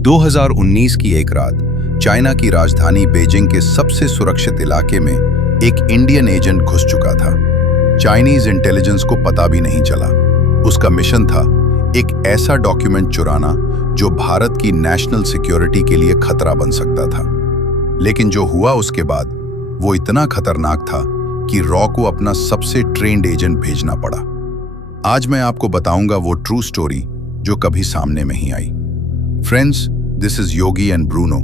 2019 की एक रात चाइना की राजधानी बीजिंग के सबसे सुरक्षित इलाके में एक इंडियन एजेंट घुस चुका था। चाइनीज इंटेलिजेंस को पता भी नहीं चला। उसका मिशन था एक ऐसा डॉक्यूमेंट चुराना जो भारत की नेशनल सिक्योरिटी के लिए खतरा बन सकता था। लेकिन जो हुआ उसके बाद वो इतना खतरनाक था कि रॉ को अपना सबसे ट्रेंड एजेंट भेजना पड़ा। आज मैं आपको बताऊंगा वो ट्रू स्टोरी जो कभी सामने नहीं आई। Friends, this is Yogi and Bruno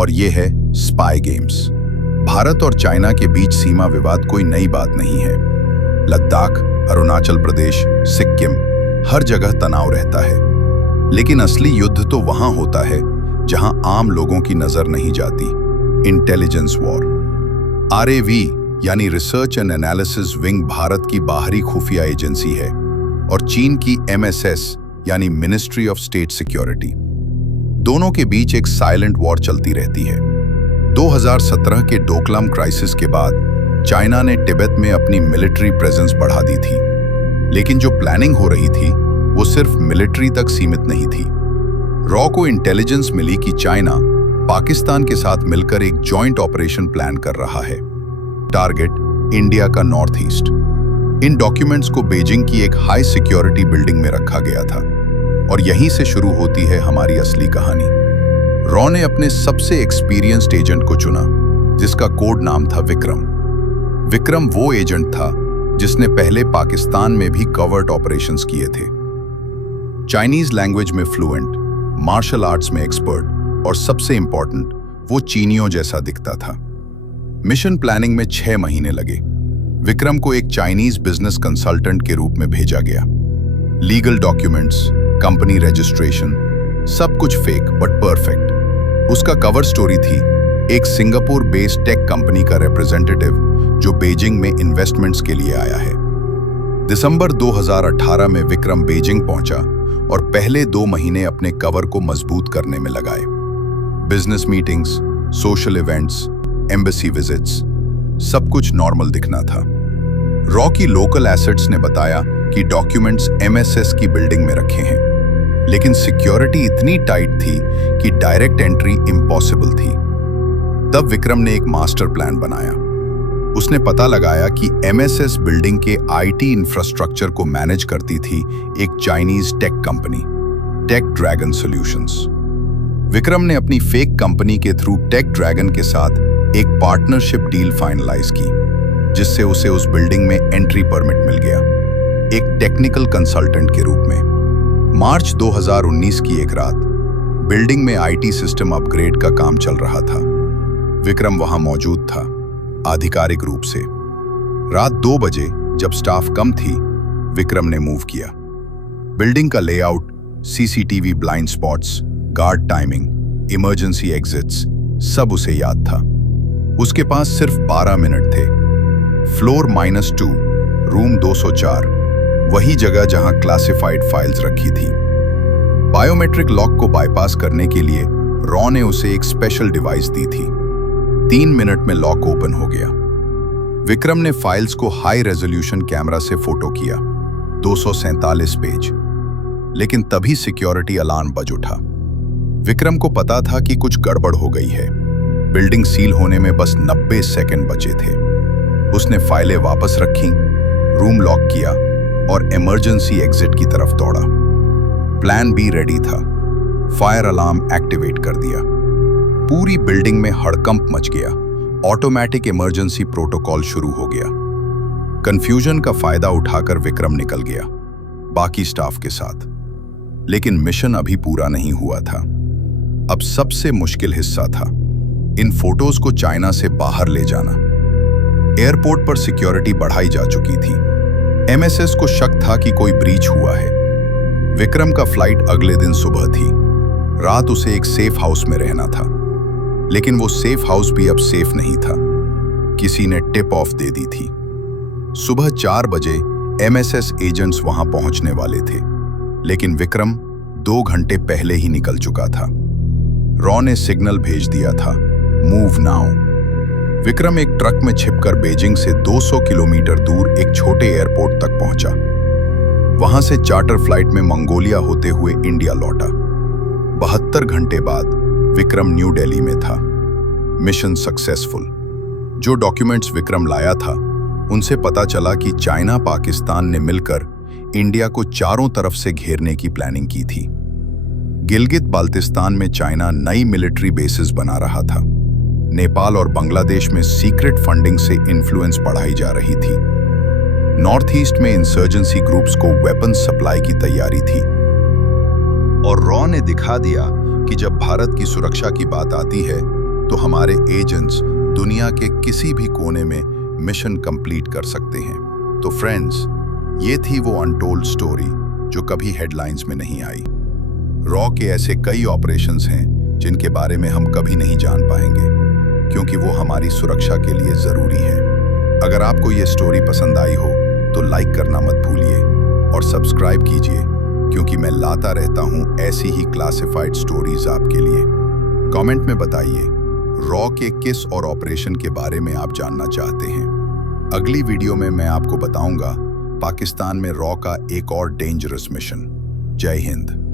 और ये है स्पाई गेम्स। भारत और चाइना के बीच सीमा विवाद कोई नई बात नहीं है। लद्दाख, अरुणाचल प्रदेश, सिक्किम, हर जगह तनाव रहता है। लेकिन असली युद्ध तो वहां होता है जहां आम लोगों की नजर नहीं जाती। Intelligence war. RAV यानी research and analysis wing Bharat की बाहरी खुफिया एजेंसी है और चीन की MSS यानी मिनिस्ट्री ऑफ स्टेट सिक्योरिटी। दोनों के बीच एक साइलेंट वॉर चलती रहती है। 2017 के डोकलाम क्राइसिस के बाद चाइना ने तिब्बत में अपनी मिलिट्री प्रेजेंस बढ़ा दी थी। लेकिन जो प्लानिंग हो रही थी वो सिर्फ मिलिट्री तक सीमित नहीं थी। रॉ को इंटेलिजेंस मिली कि चाइना पाकिस्तान के साथ मिलकर एक जॉइंट ऑपरेशन प्लान कर रहा है। टारगेट इंडिया का नॉर्थ ईस्ट। इन डॉक्यूमेंट्स को बीजिंग की एक हाई सिक्योरिटी बिल्डिंग में रखा गया था और यहीं से शुरू होती है हमारी असली कहानी। रॉ ने अपने सबसे एक्सपीरियंस्ड एजेंट को चुना जिसका कोड नाम था विक्रम। विक्रम वो एजेंट था जिसने पहले पाकिस्तान में भी कवर्ट ऑपरेशंस किए थे। चाइनीज लैंग्वेज में फ्लुएंट, मार्शल आर्ट्स में एक्सपर्ट और सबसे इंपॉर्टेंट वो चीनियों जैसा दिखता था। मिशन प्लानिंग में 6 महीने लगे। विक्रम को एक चाइनीज बिजनेस कंसल्टेंट के रूप में भेजा गया। लीगल डॉक्यूमेंट्स, कंपनी रजिस्ट्रेशन, सब कुछ फेक बट परफेक्ट। उसका कवर स्टोरी थी एक सिंगापुर बेस्ड टेक कंपनी का रिप्रेजेंटेटिव जो बीजिंग में इन्वेस्टमेंट्स के लिए आया है। दिसंबर 2018 में विक्रम बीजिंग पहुंचा और पहले 2 महीने अपने कवर को मजबूत करने में लगाए। Business meetings, social events, embassy visits, सब कुछ नॉर्मल दिखना था। रॉ की लोकल एसेट्स ने बताया कि डॉक्यूमेंट्स MSS की बिल्डिंग में रखे हैं, लेकिन सिक्योरिटी इतनी टाइट थी कि डायरेक्ट एंट्री इम्पॉसिबल थी। तब विक्रम ने एक मास्टर प्लान बनाया। उसने पता लगाया कि MSS बिल्डिंग के IT इंफ्रास्ट्रक्चर को मैनेज करती थी एक Chinese tech company, Tech Dragon Solutions. Vikram ने अपनी फेक कंपनी के थ्रू टेक ड्रैगन के साथ एक पार्टनरशिप डील फाइनलाइज की, जिससे उसे उस बिल्डिंग में एंट्री परमिट मिल गया, एक टेक्निकल कंसल्टेंट के रूप में। मार्च 2019 की एक रात बिल्डिंग में IT सिस्टम अपग्रेड का काम चल रहा था। विक्रम वहां मौजूद था, आधिकारिक रूप से। रात 2 बजे जब स्टाफ कम थी, विक्रम ने मूव किया। बिल्डिंग का layout, CCTV blind spots, guard timing, emergency exits, सब उसे याद था। उसके पास सिर्फ 12 मिनट थे। फ्लोर -2, रूम 204, वही जगह जहां क्लासिफाइड फाइल्स रखी थी। बायोमेट्रिक लॉक को बाईपास करने के लिए रॉ ने उसे एक स्पेशल डिवाइस दी थी। 3 मिनट में लॉक ओपन हो गया। विक्रम ने फाइल्स को हाई रेजोल्यूशन कैमरा से फोटो किया, 247 पेज। लेकिन तभी सिक्योरिटी अलार्म बज उठा। विक्रम को पता था कि कुछ गड़बड़ हो गई है। बिल्डिंग सील होने में बस 90 सेकंड बचे थे। उसने फाइलें वापस रखीं, रूम लॉक किया और इमरजेंसी एग्जिट की तरफ दौड़ा। प्लान B रेडी था। फायर अलार्म एक्टिवेट कर दिया। पूरी बिल्डिंग में हड़कंप मच गया। ऑटोमेटिक इमरजेंसी प्रोटोकॉल शुरू हो गया। कंफ्यूजन का फायदा उठाकर विक्रम निकल गया, बाकी स्टाफ के साथ। लेकिन मिशन अभी पूरा नहीं हुआ था। अब सबसे मुश्किल हिस्सा था इन फोटोज को चाइना से बाहर ले जाना। एयरपोर्ट पर सिक्योरिटी बढ़ाई जा चुकी थी। MSS को शक था कि कोई ब्रीच हुआ है। विक्रम का फ्लाइट अगले दिन सुबह थी। रात उसे एक सेफ हाउस में रहना था, लेकिन वो सेफ हाउस भी अब सेफ नहीं था। किसी ने टिप ऑफ दे दी थी। सुबह 4 बजे MSS एजेंट्स वहां पहुंचने वाले थे, लेकिन विक्रम 2 घंटे पहले ही निकल चुका था। रॉ ने सिग्नल भेज दिया था, मूव नाउ। विक्रम एक ट्रक में छिपकर बीजिंग से 200 किलोमीटर दूर एक छोटे एयरपोर्ट तक पहुंचा। वहां से चार्टर फ्लाइट में मंगोलिया होते हुए इंडिया लौटा। 72 घंटे बाद विक्रम न्यू दिल्ली में था। Mission successful. जो डॉक्यूमेंट्स विक्रम लाया था उनसे पता चला कि चाइना पाकिस्तान ने मिलकर इंडिया को चारों तरफ से घेरने की प्लानिंग की थी। गिलगित बाल्टिस्तान में चाइना नई मिलिट्री बेसिस बना रहा था। नेपाल और बांग्लादेश में सीक्रेट फंडिंग से इन्फ्लुएंस बढ़ाई जा रही थी। नॉर्थ ईस्ट में इंसर्जेंसी ग्रुप्स को वेपन सप्लाई की तैयारी थी। और रॉ ने दिखा दिया कि जब भारत की सुरक्षा की बात आती है तो हमारे एजेंट्स दुनिया के किसी भी कोने में मिशन कंप्लीट कर सकते हैं। तो फ्रेंड्स, ये थी वो अनटोल्ड स्टोरी जो कभी हेडलाइंस में नहीं आई। रॉ के ऐसे कई ऑपरेशंस हैं जिनके बारे में हम कभी नहीं जान पाएंगे, क्योंकि वो हमारी सुरक्षा के लिए जरूरी है। अगर आपको ये स्टोरी पसंद आई हो तो लाइक करना मत भूलिए और सब्सक्राइब कीजिए, क्योंकि मैं लाता रहता हूं ऐसी ही क्लासिफाइड स्टोरीज आपके लिए। कमेंट में बताइए रॉ के किस और ऑपरेशन के बारे में आप जानना चाहते हैं। अगली वीडियो में मैं आपको बताऊंगा पाकिस्तान में रॉ का एक और डेंजरस मिशन। जय हिंद।